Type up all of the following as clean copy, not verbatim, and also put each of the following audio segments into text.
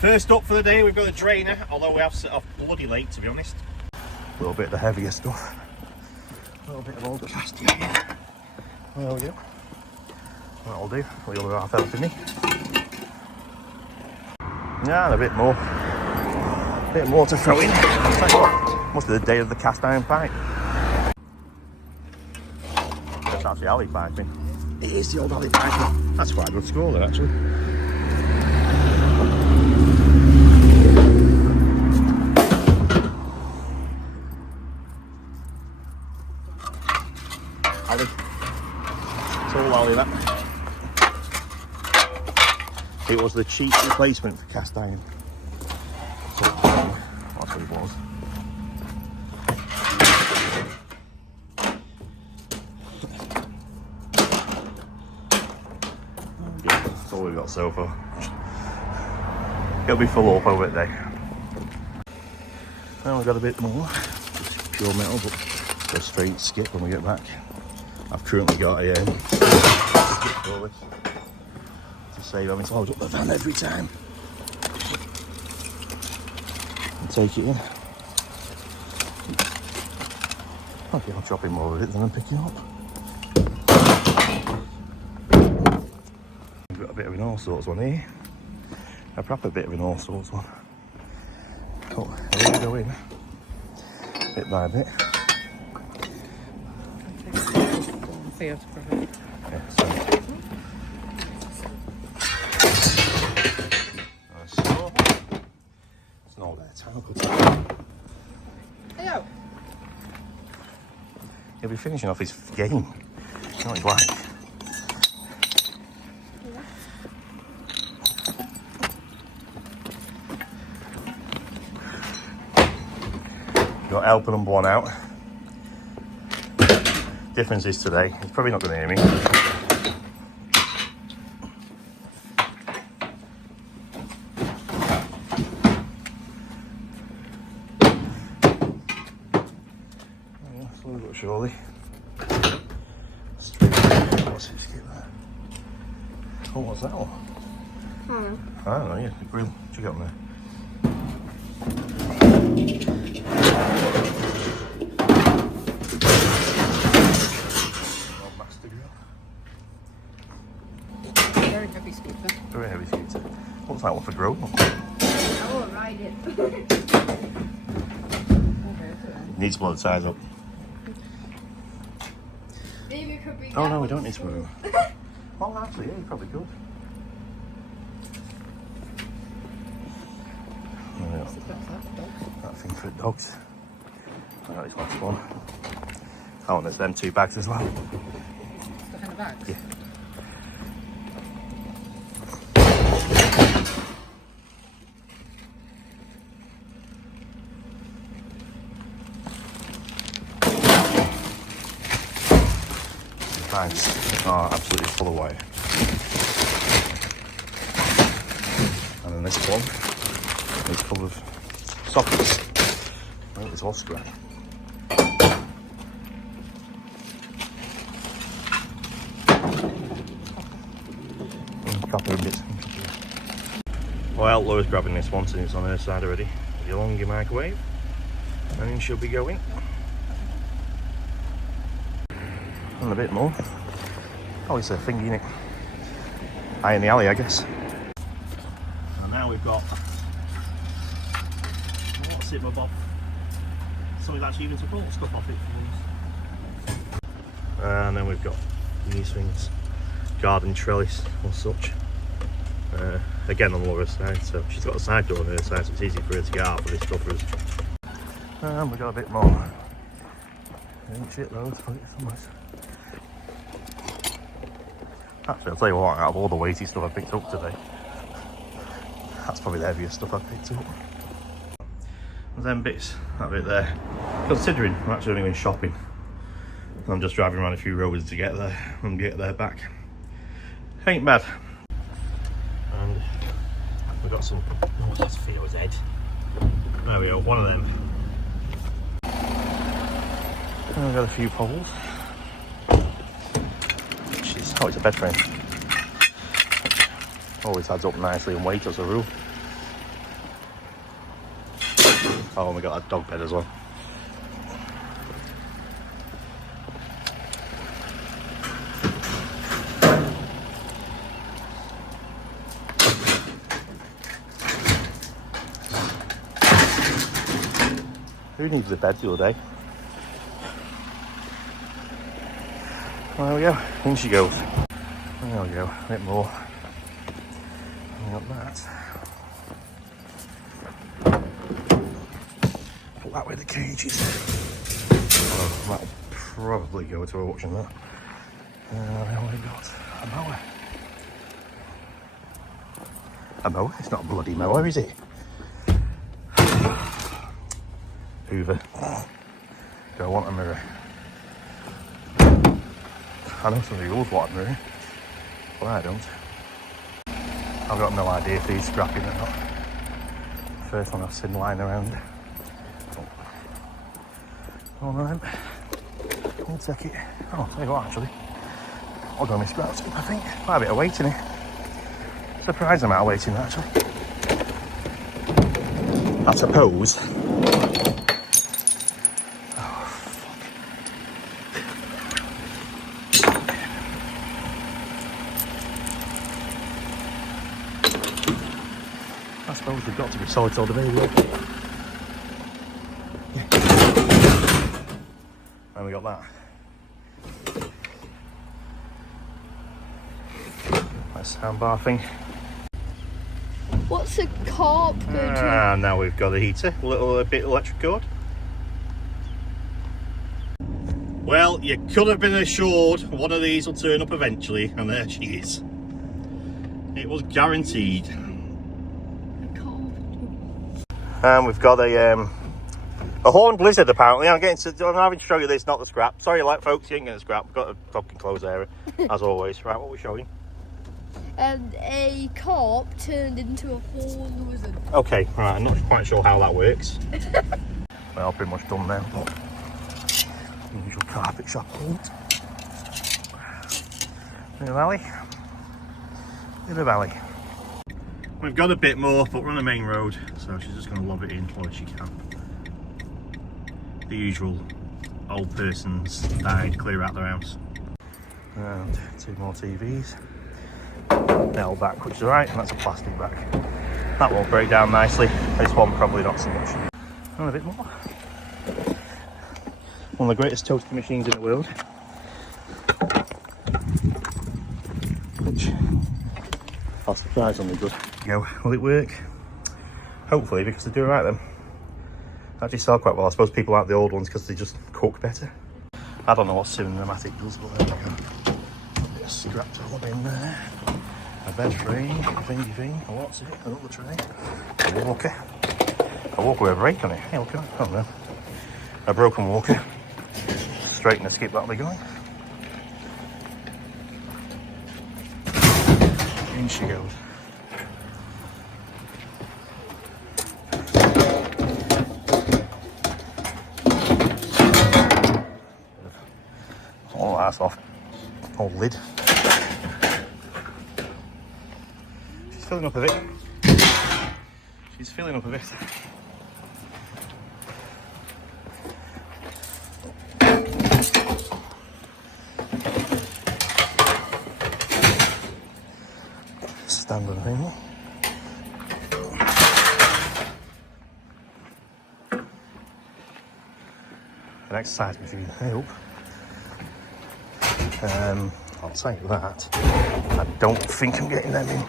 First up for the day, we've got the drainer, although we have set off bloody late, to be honest. A little bit of the heavier stuff. A little bit of old cast here. There we go. That'll do. The other half helping me. Yeah, and a bit more. A bit more to throw in. Must be the day of the cast iron pipe. That's actually alley piping. It is the old alley piping. That's quite a good score there, actually. Alley. It's all alley, that. It was the cheap replacement for cast iron. So, that's what it was. That's all we've got so far. It'll be full up over there. Now we've got a bit more. Just pure metal, but go straight skip when we get back. I've currently got a skip for this to save having to load up the van every time. And take it in. Okay, I'm chopping more of it than I'm picking up. We've got a bit of an all sorts one here. A proper bit of an all sorts one. Oh, here we go in. Bit by bit. Yeah, so. It's not there, time. Hello. He'll be finishing off his game. You know what he's like. Got helping number one out. Difference is today, he's probably not going to hear me. Slowly but surely. Straight. What's this? Get that. Oh, what's that one? I don't know, yeah, the grill. What you got on there? Very heavy scooter. Very heavy scooter. What's that one for grown? I will ride it. Needs to blow the tyres up. Maybe it could be. Oh no, we don't need to move. Well, actually, yeah, you probably could. That thing for dogs. I got this last one. Oh, and there's them two bags as well. Stuff in the bags? Yeah. Bags are absolutely full of wire. And then this one is full of sockets. Oh, it's all scrap. Copper bits. Well, Laura's grabbing this one since it's on her side already. Put it along your microwave, and then she'll be going. And a bit more. Oh, it's a thingy in it. Eye in the alley, I guess. And now we've got. What's it, my Bob? Something actually even took all the stuff off it for once. And then we've got these things, garden trellis or such. Again on Laura's side, so she's got a side door on her side, so it's easy for her to get out of this stuff. And we've got a bit more. Ain't shit loads, put it somewhere. Actually, I'll tell you what, out of all the weighty stuff I picked up today, that's probably the heaviest stuff I picked up. And then bits, that bit there. Considering I'm actually only going shopping, I'm just driving around a few roads to get there and get there back. Ain't bad. And we've got some, oh, that's Theo's head. There we go, one of them. And we've got a few poles. Oh, it's a bed frame. Always adds up nicely in weight as a rule. Oh, we got that dog bed as well. Who needs a bed the other day? Well, there we go. In she goes. There we go. A bit more. We got that. Put that with the cages. Oh, that'll probably go to auction. That. Then we got a mower. A mower? It's not a bloody mower, is it? Hoover. Do I want a mirror? I know some of yours want a mirror, but I don't. I've got no idea if he's scrapping or not. First one I've seen lying around. One of them. We'll take it. Oh, I'll tell you what, actually. I'll go on my sprouts, I think. Quite a bit of weight in it. Surprising amount of weight in that, actually. I suppose. I suppose we've got to be solid all the way. Yeah. And we got that. Nice soundbar thing. What's a carp go to? And now we've got a heater, a bit of electric cord. Well, you could have been assured one of these will turn up eventually, and there she is. It was guaranteed. And we've got a horned blizzard apparently. I'm having to show you this, not the scrap. Sorry, like folks, you ain't getting a scrap. We've got a fucking closed area, as always. Right, what are we showing? A carp turned into a horned lizard. Okay, right. I'm not quite sure how that works. Well, pretty much done now. But usual carpet shop hold. In the valley. In the valley. We've got a bit more, but we're on the main road, so she's just going to lob it in while she can. The usual old person's died, clear out their house. And 2 more TVs. Nail back, which is right, and that's a plastic back. That won't break down nicely. This one probably not so much. And a bit more. One of the greatest toaster machines in the world. Which are surprisingly good. Go. Will it work? Hopefully, because they do right then. They actually sell quite well. I suppose people like the old ones because they just cook better. I don't know what cinematic does, but there we go. Just scrapped all up in there. A bed frame, thingy thing. What's it? Another tray. A walker. A walker with a brake on it. Hey, look at that. I don't know. A broken walker. Straighten the skip, that'll be going. In she goes. Oh, that's off. Old lid. She's filling up a bit. She's filling up a bit. Standard thing. An exercise machine, I hope. I'll tell you that. I don't think I'm getting them in.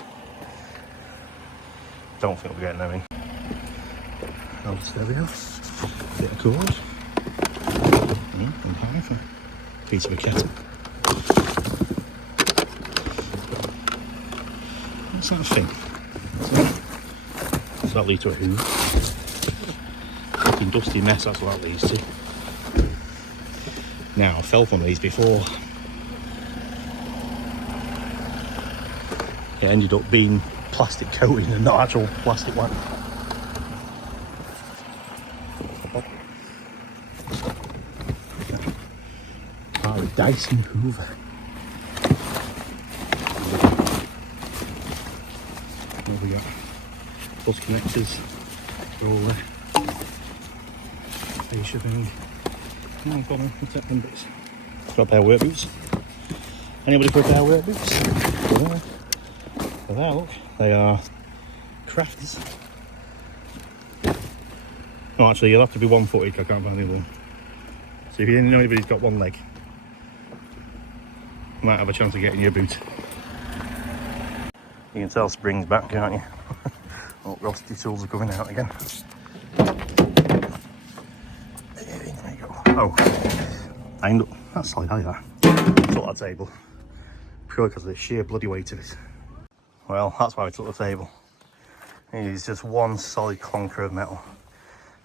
Don't think we're getting them in. Oh, there we go. Bit of cord. And half a piece of a kettle. What's that thing? Does that lead to a hoover? Fucking dusty mess, that's what that leads to. Now, I fell for one of these before. It ended up being plastic coating and not actual plastic one. Our Dyson Hoover. What have we got? Bus connectors, roller, fascia thing. Oh, go on, protect them bits. Got a pair of work boots. Anybody for a pair of work boots? They're there, look. They are crafters. Oh, actually, you'll have to be one-footed. I can't find the other one. So if you didn't know anybody's got one leg, you might have a chance of getting your boot. You can tell spring's back, can't you? Oh, rusty tools are coming out again. There you go. Oh, I end up. That's solid, how that? Took that table. Purely because of the sheer bloody weight of it. Well, that's why we took the table. It is just one solid clunker of metal.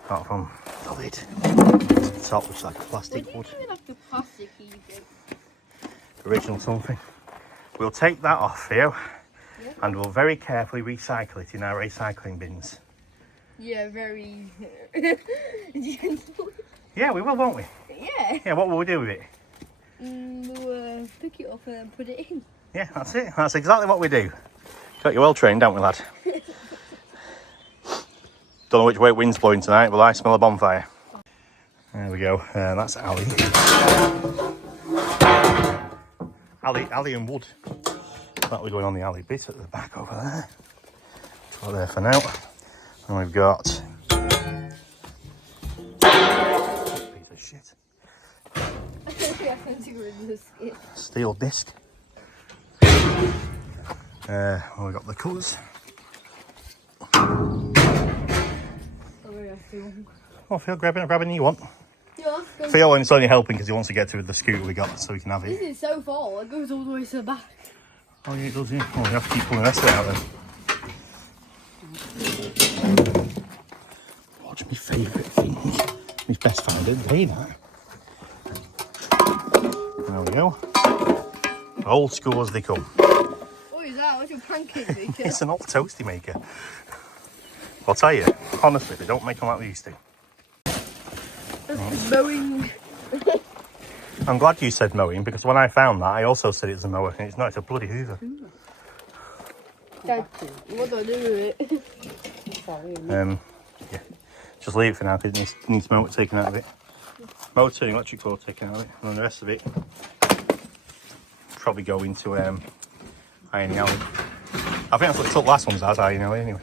Apart from the lid. The top, which is like plastic wood. Even have the plastic even. Original something. We'll take that off here. Yeah. And we'll very carefully recycle it in our recycling bins. Yeah, very. Yeah, we will, won't we? Yeah. Yeah, what will we do with it? We'll pick it up and put it in. Yeah, that's it. That's exactly what we do. Got you well trained, haven't we, lad? Don't know which way wind's blowing tonight, but I smell a bonfire. There we go. That's Ali. Ali and wood. That'll be going on the alley bit at the back over there. Put there for now. And we've got piece of shit. Steel disc. We've got the colours. Oh, Phil, grab anything you want. Yeah, Phil, and it's only helping because he wants to get to the scooter we got so we can have it. This is so far, it goes all the way to the back. Oh yeah, it does, yeah. Oh, we have to keep pulling the rest of it out then. What's my favourite thing? My best found it, hey that. There we go. Old school as they come. What is that? What's your pancake maker? It's an old toasty maker. I'll tell you, honestly, they don't make them like they used to. Mowing. I'm glad you said mowing because when I found that, I also said it's a mower, and it's not. It's a bloody hoover. Dad, what do I do with it? Yeah, just leave it for now because it needs motor taken out of it. Motor and electric cord taken out of it, and then the rest of it probably go into ironing alley. I think that's what it took last one's as ironing alley anyway.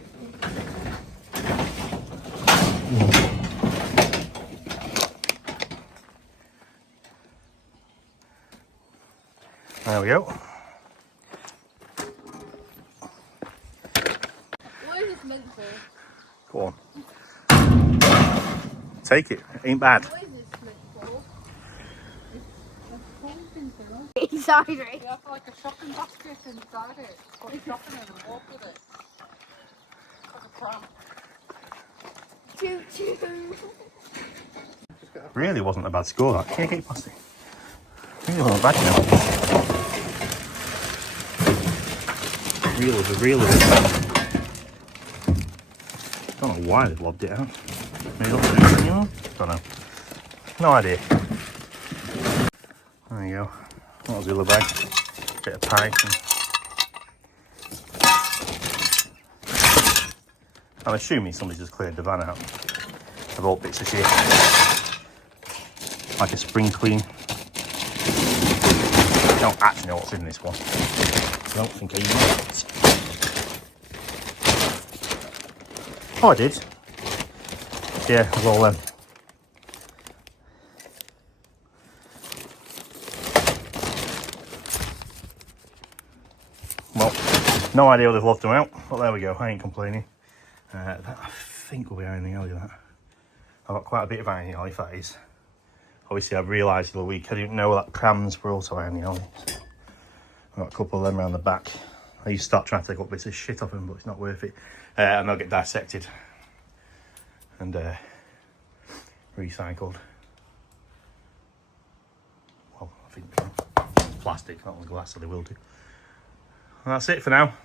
There we go. What is this meant for? Go on. Take it. Ain't bad. What is this meant for? Inside it. You have like a shopping basket inside it. Put shopping in and walk with it. Like a pram. Choo choo. Really wasn't a bad score that. Can you get past it? Really wasn't bad, you know. Real of it. Don't know why they've lobbed it out. Maybe not doing it anymore? Don't know. No idea. There you go. That was the other bag. Bit of pipe. I'm assuming somebody just cleared the van out of all bits of shit. Like a spring clean. I don't actually know what's in this one. I don't think I might. Oh, I did. Yeah, it was all them. Well, no idea what they've left them out, but there we go. I ain't complaining. That I think will be ironing alley. That I've got quite a bit of ironing alley, that is. Obviously, I've realised the other week I didn't know that crams were also ironing alley. So I've got a couple of them around the back. I used to start trying to take up bits of shit off them, but it's not worth it. And they'll get dissected and recycled. Well, I think plastic, that one's glass, so they will do. And that's it for now.